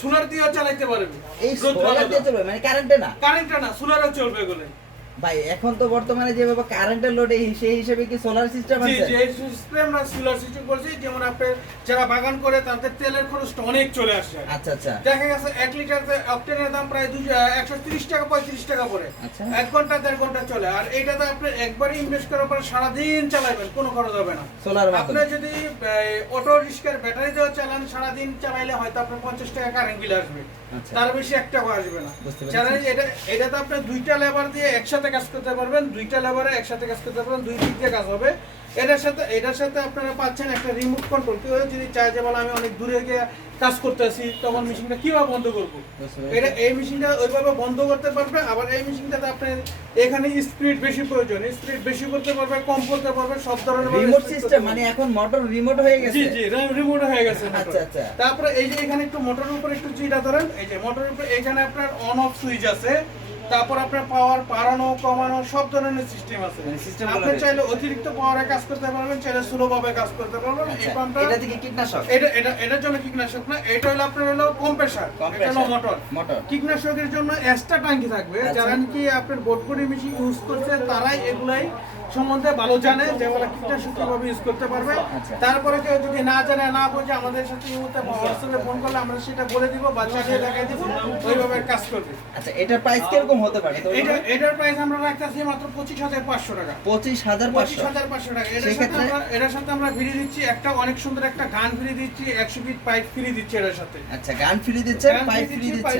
Solar দিয়েও চালাতে পারবে। এই সোলার দিয়ে চলবে মানে কারেন্টে না? কারেন্টে না, সোলারও চলবে এগুলো। ভাই এখন তো বর্তমানে যেভাবে কারেন্টের লোড সেই হিসেবে কি সোলার সিস্টেম জি আছে? জি, এই সিস্টেম আমরা সোলার সিস্টেম করছি। যেমন আপনি যারা বাগান করে তাদের তেলের খরচটা অনেক চলে আসে। আচ্ছা আচ্ছা। দেখা গেছে 1 লিটার অক্টেনের দাম প্রায় 130 টাকা 35 টাকা পড়ে। আচ্ছা। 1 ঘন্টা 1.5 ঘন্টা চলে। আর এইটাতে আপনি একবারই ইনভেস্ট করার পর সারা দিন চালাবেন, কোনো খরচ হবে না। সোলার আপনি মাধ্যমে যদি অটো রিক্সার ব্যাটারি দিয়ে চালান, সারা দিন চালাইলে হয়তো আপনার 50 টাকা কারেন্ট বিল আসবে। আচ্ছা। তার বেশি একটা আসবে না। বুঝতে পেরেছি। চালান এটাতে আপনি দুইটা লেবার দিয়ে একসাথে কাজ করতে পারবেন, দুইটা লেবারে একসাথে কাজ করতে পারবেন, দুই দিক দিয়ে কাজ হবে। এটার সাথে আপনারা পাচ্ছেন একটা রিমোট কন্ট্রোল। কেউ যদি চায় যে বলে আমি অনেক দূরে গিয়ে কাজ করতেছি, তখন মেশিনটা কিভাবে বন্ধ করবো, এই মেশিনটা ওইভাবে বন্ধ করতে পারবে। আবার এই মেশিনটাতে আপনার এখানে স্পিড বেশি প্রয়োজন, স্পিড বেশি করতে পারবে, কম করতে পারবে, সব ধরনের রিমোট সিস্টেম মানে এখন মোটর রিমোট হয়ে গেছে। জি জি, রিমোট হয়ে গেছে। আচ্ছা আচ্ছা। তারপরে এই যে এখানে একটু মোটরের উপর একটু চিটা ধরেন, এই যে মোটরের উপর এখানে আপনার অন অফ সুইচ আছে। তারপর আপনার পাওয়ার বাড়ানো কমানো সব ধরনের সিস্টেম আছে। আপনি চাইলে অতিরিক্ত পাওয়ারে কাজ করতে পারবেন, চাইলে স্লো ভাবে কাজ করতে পারবেন। এই পাম্পটা এটা থেকে কীটনাশক, এটার জন্য কীটনাশক না, এটা হলো আপনার হলো কম্প্রেসার, এটা হলো মোটর। কীটনাশকের জন্য এক্সট্রা ট্যাঙ্কি থাকবে। যারা নাকি আপনার বোটবডি মেশিন ইউজ করছে তারাই এগুলাই সম্বন্ধে ভালো জানে যে বলে কীটনাশক কিভাবে ইউজ করতে পারবে। তারপরে কেউ যদি না জানে না বোঝে, আমাদের সাথে এই মুহূর্তে হোয়াটসঅ্যাপে ফোন করলে আমরা সেটা বলে দিব, বাচ্চা দিয়ে দেখাই দিব, ওইভাবে কাজ করবে। আচ্ছা, এটার প্রাইস কিরকম হতে পারে? এটার প্রাইস আমরা রাখতেছি মাত্র 25,500 টাকা। 25,500 টাকা। এটার সাথে আমরা ফ্রি দিচ্ছি একটা অনেক সুন্দর একটা গান ফ্রি দিচ্ছি, 100 ফিট পাইপ ফ্রি দিচ্ছি এটার সাথে। আচ্ছা, গান ফ্রি দিচ্ছেন, পাইপ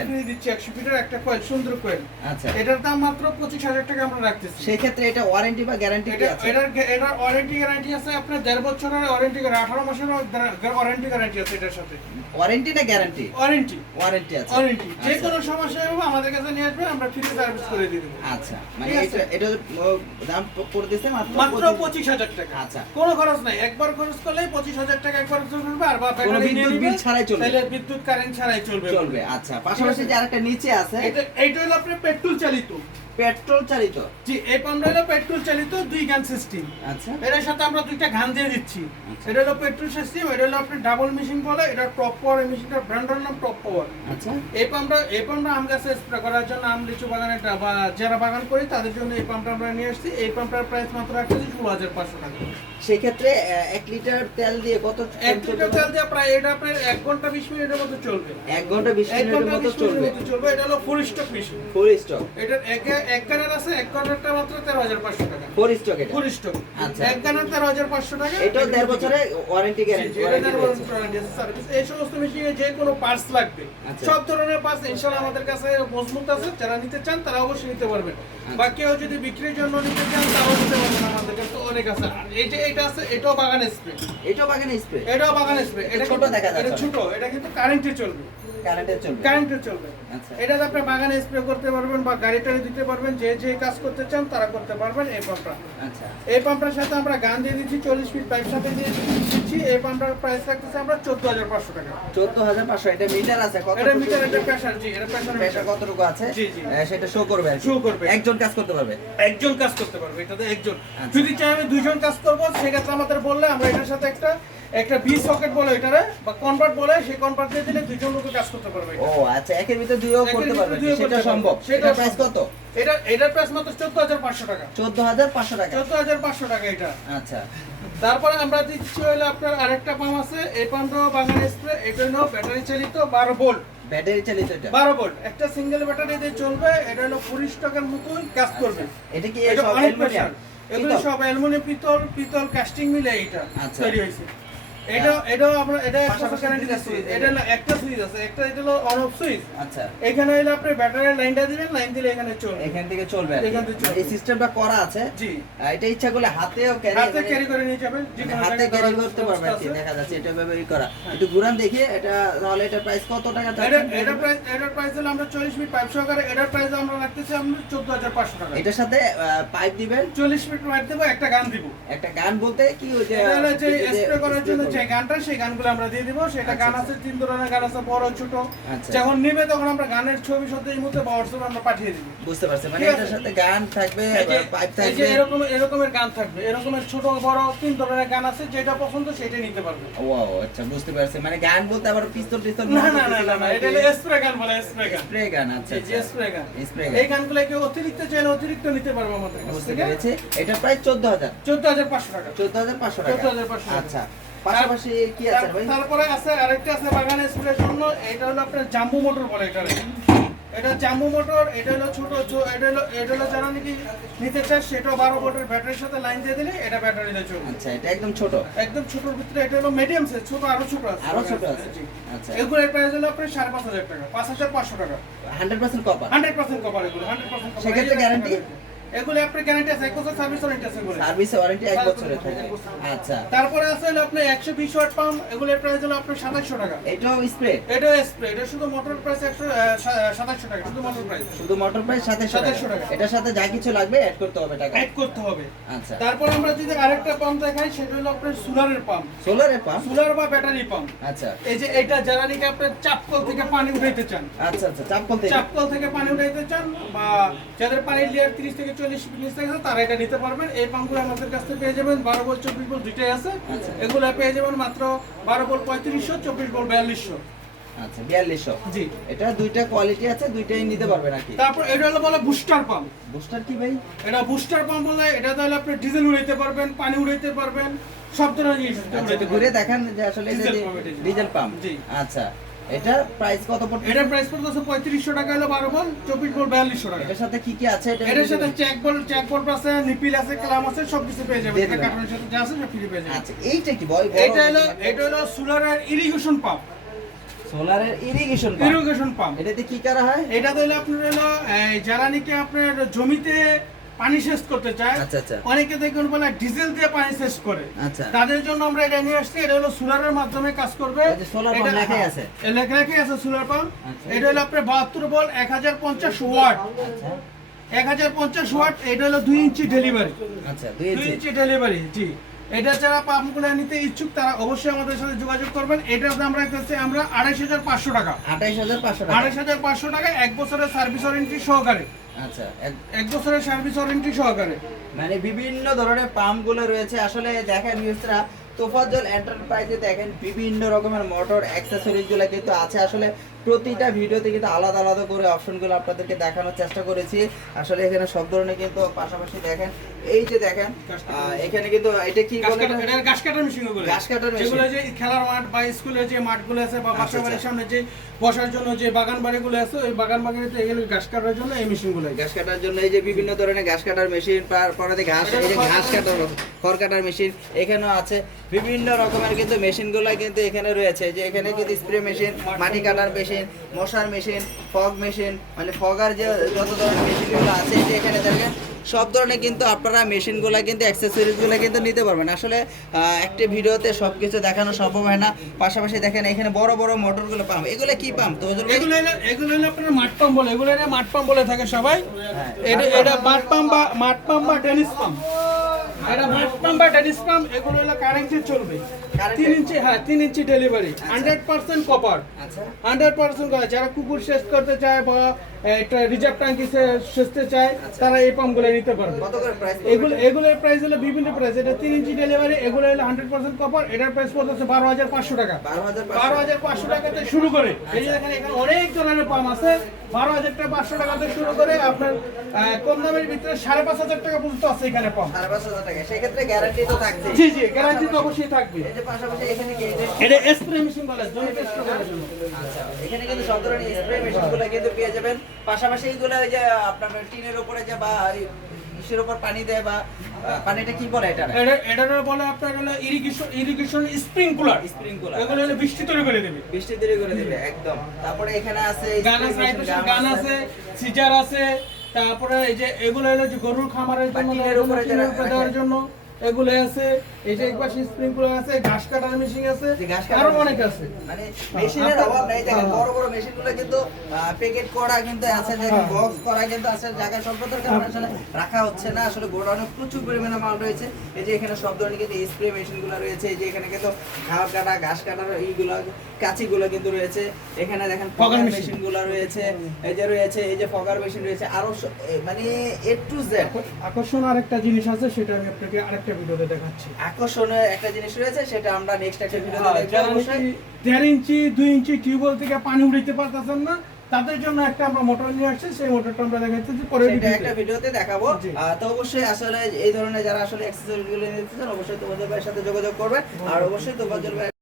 ফ্রি দিচ্ছি 100 ফিটের একটা কয়েল, সুন্দর কয়েল। আচ্ছা, এটার দাম মাত্র 25,000 টাকা আমরা রাখতেছি। সেই ক্ষেত্রে এটা ওয়ারেন্টি বা গ্যারান্টি কি আছে? এটার ওয়ারেন্টি আছে আপনার 1.5 বছরের ওয়ারেন্টি, 18 মাসের ওয়ারেন্টি আছে এটার সাথে। ওয়ারেন্টি না গ্যারান্টি? ওয়ারেন্টি আছে। যে কোনো সমস্যা হবে আমাদের কাছে নিয়ে আসবেন, আমরা ফ্রি সার্ভিস করে দিয়ে দেব। আচ্ছা, মানে এটা দাম পড়তেছে মাত্র 25,000 টাকা। আচ্ছা, কোনো খরচ নাই, একবার খরচ করলেই 25,000 টাকা একবার খরচ করবে। আর কোনো বিদ্যুৎ বিল ছাড়াই চলবে, তাহলে বিদ্যুৎ কারেন্ট ছাড়াই চলবে। আচ্ছা, পাশাপাশি যে আরেকটা নিচে আছে এইটা হলো আপনার পেট্রোল চালিত। জি, এই পাম্পটা হলো পেট্রোল চালিত 2 গান সিস্টেম। আচ্ছা, এর সাথে আমরা দুইটা গান দিয়ে দিচ্ছি। এটা হলো পেট্রোল সিস্টেম, এটা হলো আপনার ডাবল মেশিন বলে, এটা টপ পাওয়ার। এই মেশিনটার ব্র্যান্ডের নাম টপ পাওয়ার। আচ্ছা, এই পাম্পটা আম গাছে স্প্রে করার জন্য, আম লিচু বাগানে বা যারা বাগান করি তাদের জন্য এই পাম্পটা আমরা নিয়ে আসছি। এই পাম্পটার প্রাইস মাত্র রাখতেছি 16,500 টাকা। সেই ক্ষেত্রে 1 লিটার তেল দিয়ে কত? 1 লিটার তেল দিয়ে প্রায় এটা আপনার 1 ঘন্টা 20 মিনিটের মতো চলবে। 1 ঘন্টা 20 মিনিটের মতো চলবে। এটা হলো ফুল স্টক মেশিন। ফুল স্টক। এটার এক গানের আছে, 1 ঘন্টাটা মাত্র 13,500 টাকা। ফুল স্টক এটা? ফুল স্টক। আচ্ছা, 1 গানের 13,500 টাকা। এটা 1.5 বছরের ওয়ারেন্টি গ্যারান্টি। এই সমস্ত মেশিনে যে কোনো পার্টস লাগবে, সব ধরনের পার্টস ইনশাআল্লাহ আমাদের কাছে মজবুত আছে। যারা নিতে চান তারা অবশ্যই নিতে পারবেন, বা কেউ যদি বিক্রির জন্য নিতে চান তাও নিতে পারবেন। আমাদের কাছে অনেক আছে। এই যে এটা আছে, এটাও বাগান স্প্রে। এটাও বাগান স্প্রে? এটাও বাগান স্প্রে। এটা ছোট দেখা যাচ্ছে। এটা ছোট, এটা কিন্তু কারেন্টে চলবে। কারেন্টে চলবে। আচ্ছা, এটাতে আপনি বাগানে স্প্রে করতে পারবেন বা গাড়িটারে দিতে পারবেন, যে কাজ করতে চান তারা করতে পারবেন। এই পাম্পটা, আচ্ছা, এই পাম্পটার সাথে আমরা গান দিয়ে দিচ্ছি, 40 ফিট পাইপ সাথে দিয়ে দিচ্ছি। এই পাম্পটার প্রাইস রাখতেছি আমরা 14,500 টাকা। 14,500। এটা মিটার আছে কত? এটা মিটার, এটা প্রেসার। জি, এটা প্রেসার কতটুকু আছে? জি জি, সেটা শো করবে। একজন কাজ করতে পারবে? একজন কাজ করতে পারবে এটাতে, একজন। যদি চাই আমি 2 জন কাজ করব, সেক্ষেত্রে আমাদের বললে আমরা এটার সাথে একটা বি সকেট বলে এটারে, বা কনভার্ট বলে, সেই কনভার্ট দিয়ে দিলে 2 জন লোক কাজ করতে পারবে। ও আচ্ছা, একের ভিতর দুইও করতে পারবে, সেটা সম্ভব। সেটা প্রাইস কত? এটার প্রাইস মাত্র 14,500 টাকা। 14,500 টাকা? 14,500 টাকা এটা। আচ্ছা, তারপরে আমরা দিচ্ছি হলো আপনার আরেকটা পাম্প আছে, এই পাম্পটাও বাগান স্প্রে। এটা হলো ব্যাটারি চালিত 12 ভোল্ট। ব্যাটারি চালিত? এটা 12 ভোল্ট, একটা সিঙ্গেল ব্যাটারি দিয়ে চলবে। এটা হলো 20 টাকার মতোই কাজ করবে। এটা কি এটা সব অ্যালুমিনিয়াম? এগুলো সব অ্যালুমিনিয়াম, পিতল কাস্টিং মিলে এটা তৈরি হয়েছে। এটাও আমরা এটা গ্যারান্টি দিচ্ছি। এটা হলো একটা সুইচ আছে, একটা এটা হলো অন অফ সুইচ। আচ্ছা, এখানে হলো আপনি ব্যাটারির লাইনটা দিবেন, লাইন দিলে এখানে চলবে, এখান থেকে চলবে। এই সিস্টেমটা করা আছে। জি, এটা ইচ্ছা করলে হাতেও ক্যারি করে নিয়ে যাবেন, হাতে ক্যারি করতে পারবে। দেখা যাচ্ছে এটা ভাবে করা। একটু ঘুরান দেখি এটা, তাহলে এটা প্রাইস কত টাকা চাচ্ছেন? এটার প্রাইস হলো আমরা 40 ফিট পাইপ সহকারে, এটার প্রাইস আমরা রাখতেছি আমরা 14,500 টাকা। এটার সাথে পাইপ দিবেন, 40 ফিট পাইপ দেব, একটা গান দিব। একটা গান বলতে কি? ওই যে স্প্রে করার জন্য যে যে গানটা সেই গানগুলো আমরা দিয়ে দিব। সেটা গান আছে 3 ধরনের গান আছে, বড় ছোট। আচ্ছা। যখন নিবে তখন আমরা গানের ছবি সহ এই মুহূর্তে WhatsApp আমরা পাঠিয়ে দিব। বুঝতে পারছি, মানে ঠিক আছে? এটার সাথে গান থাকবে, এই যে পাইপ এই থাকবে। যে এরকমের গান থাকবে, এরকমের ছোট বড় 3 ধরনের গান আছে, যেটা পছন্দ সেটা নিতে পারবে। ওয়াও, আচ্ছা বুঝতে পারছি। মানে গান বলতে আবার পিস্তল টিস্তল না না না না, এটা হলো স্প্রে গান বলে, স্প্রে গান। স্প্রে গান, আচ্ছা জি স্প্রে গান। স্প্রে গান। এই গানগুলো কেউ অতিরিক্ত চাইলে অতিরিক্ত নিতে পারবে আমাদের কাছ বুঝতে থেকে। পেরেছি। এটা প্রায় 14000 14,500 টাকা। 14500 টাকা। 14,500 টাকা। আচ্ছা, পাশাপাশি কি আছে ভাই? তারপরে আছে আরেকটা আছে বাগানে স্প্রের জন্য, এটা হলো আপনার জাম্বু মোটর বলে এটা। এটা জাম্বু মোটর, এটা হলো ছোট, এটা হলো যারা নাকি নিতে চায় সেটা 12 ভোল্টের ব্যাটারির সাথে লাইন দিয়ে দিলে এটা ব্যাটারি দিয়ে চলবে। আচ্ছা, এটা একদম ছোট। একদম ছোটর ভিতরে এটা হলো মিডিয়াম সাইজ, ছোট আরো ছোট আছে। আরো ছোট আছে। জি। আচ্ছা, এগুলোর প্রাইস হলো আপনার 5,500 টাকা, 5,500 টাকা। 100% কপার। 100% কভার এগুলো, 100% কভার। সেক্ষেত্রে গ্যারান্টি? এগুলো আপনার গ্যারান্টি আছে 1 বছর সার্ভিস ওয়ারেন্টি আছে এগুলো। সার্ভিস ওয়ারেন্টি 1 বছরের থাকে। আচ্ছা, তারপরে আছে হলো আপনার 120 ওয়াট পাম্প, এগুলোর প্রাইস হলো আপনার 2700 টাকা। এটাও স্প্রে? এটা স্প্রে, এটা শুধু মোটর প্রাইস 2700 টাকা, শুধু মোটর প্রাইস। শুধু মোটর প্রাইস 2700 টাকা। এটার সাথে যা কিছু লাগবে অ্যাড করতে হবে টাকা। অ্যাড করতে হবে। আচ্ছা, তারপর আমরা যদি আরেকটা পাম্প দেখাই সেটা হলো আপনার সোলারের পাম্প, সোলারের পাম্প? সোলার বা ব্যাটারি পাম্প। আচ্ছা এই যে এটা যারা নাকি আপনার চাপকল থেকে পানি উঠাইতে চান, আচ্ছা, চাপকল থেকে? চাপকল থেকে পানি উঠাইতে চান, বা যাদের পানির লেয়ার 30 থেকে 40 ফিট থেকে তারা এটা নিতে পারবেন। এই পাম্পগুলো আমাদের কাছ থেকে পেয়ে যাবেন 12 ভোল্ট 24 ভোল্ট দুইটাই আছে। আচ্ছা। এগুলো পেয়ে যাবেন মাত্র 12 ভোল্ট 3500, 24 ভোল্ট 4200। আচ্ছা, 4200। জি। এটা দুইটা কোয়ালিটি আছে, দুইটাই নিতে পারবে নাকি? তারপর এটা হলো বলে বুস্টার পাম্প। বুস্টার কি ভাই? এটা বুস্টার পাম্প বলে, এটা তাহলে আপনি ডিজেল উড়াইতে পারবেন, পানি উড়াইতে পারবেন, সব ধরনের জিনিস আচ্ছা, উড়াইতে ঘুরে পারবেন। দেখান যে আসলে এটা ডিজেল যে পাম্প এটা। Diesel pump. জি। আচ্ছা, এটা প্রাইস কত পড়ছে? এটার প্রাইস পড়তেছে 3500 টাকা, হলো 12 ভোল্ট 24 ভোল্ট 4200 টাকা। এটার সাথে কি কি আছে? এটার সাথে চেক বোল্ট আছে, নিপিল আছে, ক্লাম আছে, সবকিছু পেয়ে যাবেন। দিয়ে এটা দিবেন। কার্টুনের সাথে যা আছে সব ফ্রি পেয়ে যাবেন। আচ্ছা, এইটা কি বয়? এটা হলো সোলারের ইরিগেশন পাম্প। সোলারের ইরিগেশন পাম্প। Irrigation pump. এটাতে কি করা হয়? এটা হলো আপনার হলো যারা নাকি আপনার জমিতে পানি সেচ করতে চায়, আচ্ছা, আচ্ছা। অনেকে দেখুন বলে ডিজেল দিয়ে পানি সেচ করে, আচ্ছা। তাদের জন্য আমরা এটা নিয়ে আসছি। এটা হলো সোলারের মাধ্যমে কাজ করবে। এই যে solar pump লেখাই আছে। লেখাই আছে সোলার পাম্প। আচ্ছা। এটা হলো আপনার 72 ভোল্ট 1050 ওয়াট। আচ্ছা 1050 ওয়াট। এটা হলো 2 ইঞ্চি ডেলিভারি। আচ্ছা, 2 2 ইঞ্চি। ইঞ্চি ডেলিভারি। জি। এটা যারা পাম্পগুলো নিতে ইচ্ছুক তারা অবশ্যই আমাদের সাথে যোগাযোগ করবেন। এটার দাম রাখতেছি আমরা 28500 টাকা। 28500 টাকা। 28500 টাকা, 1 বছরের সার্ভিস ওয়ারেন্টি সহকারে। আচ্ছা, 1 বছরের সার্ভিস ওয়ারেন্টি সহকারে। মানে বিভিন্ন ধরনের পাম্প গুলো রয়েছে। আসলে দেখেন ভিউয়ার্সরা, তোফাজ্জল এন্টারপ্রাইজে দেখেন বিভিন্ন রকমের মোটর অ্যাক্সেসরিজ গুলো কিন্তু আছে। আসলে প্রতিটা ভিডিওতে কিন্তু আলাদা আলাদা করে অপশনগুলো আপনাদেরকে দেখানোর চেষ্টা করেছি। আসলে এখানে সব ধরনের কিন্তু পাশাপাশি দেখেন, এই যে দেখেন এখানে কিন্তু এটা কি বলে? এটা ঘাস কাটার মেশিন বলে। ঘাস কাটার মেশিন। যেগুলো যে খেলার মাঠ বা স্কুলের যে মাঠগুলো আছে বা বাসা বাড়ির সামনে যে বসার জন্য যে বাগান বাড়িগুলো আছে, ওই বাগান বাড়িতে এগুলো ঘাস কাটার জন্য এই মেশিনগুলো। ঘাস কাটার জন্য এই যে বিভিন্ন ধরনের ঘাস কাটার মেশিন, পরে ঘাস, এই যে ঘাস কাটার খড় কাটার মেশিন এখানেও আছে। বিভিন্ন রকমের কিন্তু মেশিনগুলো কিন্তু এখানে রয়েছে। যে এখানে কিন্তু স্প্রে মেশিন, মাটি কাটার মেশিন, মশার মেশিন, ফগ মেশিন, মানে ফগার যে যত ধরনের মেশিনগুলো আছে যে এখানে দেখেন সব ধরনের কিন্তু আপনারা মেশিনগুলো কিন্তু অ্যাক্সেসরিজগুলো কিন্তু নিতে পারবেন। আসলে একটা ভিডিওতে সব কিছু দেখানো সম্ভব হয় না। পাশাপাশি দেখেন এখানে বড় বড় মোটরগুলো পাম্প। এগুলো কি পাম্প? তো এগুলো হলো আপনার মাঠ পাম্প বলে, এগুলো মাঠ পাম্প বলে থাকে সবাই। এটা মাঠ পাম্প বা টেনিস পাম্প। এটা মাঠ পাম্প বা টেনিস পাম্প। এগুলো হলো কারেন্টে চলবে। 3 ইঞ্চি, হ্যাঁ 3 ইঞ্চি ডেলিভারি, 100% কপার। আচ্ছা 100% কপার। যারা কুকুর সেচ করতে চায় বা একটা রিজার্ভ ট্যাঙ্কি সেচতে চায় তারা এই পাম্পগুলো নিতে পারবে। কত করে প্রাইস? এগুলোর প্রাইস হলো বিভিন্ন প্রাইস। এটা 3 ইঞ্চি ডেলিভারি, এগুলো হলো 100% কপার। এটার প্রাইস পড়তেছে 12500 টাকা। 12500 টাকা থেকে শুরু করে এই যে দেখেন এখানে অনেক ধরনের পাম্প আছে। 12500 টাকা থেকে শুরু করে আপনার কম দামের ভিতরে 5500 টাকা পর্যন্ত আছে এখানে পাম্প। 5500 টাকা। সেক্ষেত্রে গ্যারান্টি তো থাকছে। জি জি, গ্যারান্টি তো অবশ্যই থাকবে। এই যে পাশাপাশি এখানে কি এটা স্প্রে মেশিন বলে, জমিতে স্প্রে করার জন্য। আচ্ছা, এখানে কিন্তু সব ধরনের স্প্রে মেশিনগুলো কিন্তু পেয়ে যাবেন। পাশাপাশি এইগুলো ওই যে আপনার টিনের উপরে যে বা ইসের উপর পানি দেয় বা পানিটা কি বলে এটা? এটা বলে আপনার হলো ইরিগেশন স্প্রিংকুলার। এগুলো হলো বৃষ্টি তৈরি করে দেবে। বৃষ্টি তৈরি করে দেবে একদম। তারপরে এখানে আছে গান আছে, গান আছে, সিজার আছে। তারপরে এই যে এগুলো হলো যে গরুর খামারের জন্য, টিনের উপরে দেওয়ার জন্য এগুলো আছে। এই যে একবার স্প্রিংকুলার আছে, ঘাস কাটার মেশিন আছে, যে ঘাস কাটার আরো মেশিন। অনেক আছে। মানে মেশিনের অভাব নাই। দেখেন বড় বড় মেশিন মেশিনগুলো কিন্তু প্যাকেট করা কিন্তু আছে, যে বক্স করা কিন্তু আছে, জায়গা স্বল্পতার কারণে আসলে রাখা হচ্ছে না। আসলে গোডাউনে প্রচুর পরিমাণে মাল রয়েছে। এই যে এখানে সব ধরনের কিন্তু স্প্রে মেশিনগুলো রয়েছে, এই যে এখানে কিন্তু ঘাস কাটা, ঘাস কাটার এইগুলো কাঁচিগুলো কিন্তু রয়েছে। এখানে দেখেন ফগার মেশিনগুলো রয়েছে, এই যে রয়েছে এই যে ফগার মেশিন রয়েছে, আরো মানে A to Z আকর্ষণ আরেকটা জিনিস আছে, সেটা আমি আপনাকে আরেকটা ভিডিওতে দেখাচ্ছি। আকর্ষণীয় একটা জিনিস রয়েছে, সেটা আমরা নেক্সট একটা ভিডিওতে দেখব অবশ্যই। 1.5 ইঞ্চি 2 ইঞ্চি টিউবওয়েল থেকে পানি উঠাইতে পারতেছেন না, তাদের জন্য একটা আমরা মোটর নিয়ে আসছি, সেই মোটরটা আমরা দেখাচ্ছি পরে সেটা একটা ভিডিওতে দেখাবো। জি। তো অবশ্যই আসলে এই ধরনের যারা আসলে অ্যাকসেসরিজ গুলো নিতে চান অবশ্যই তোমাদের ভাইয়ের সাথে যোগাযোগ করবেন, আর অবশ্যই তোমাদের ভাই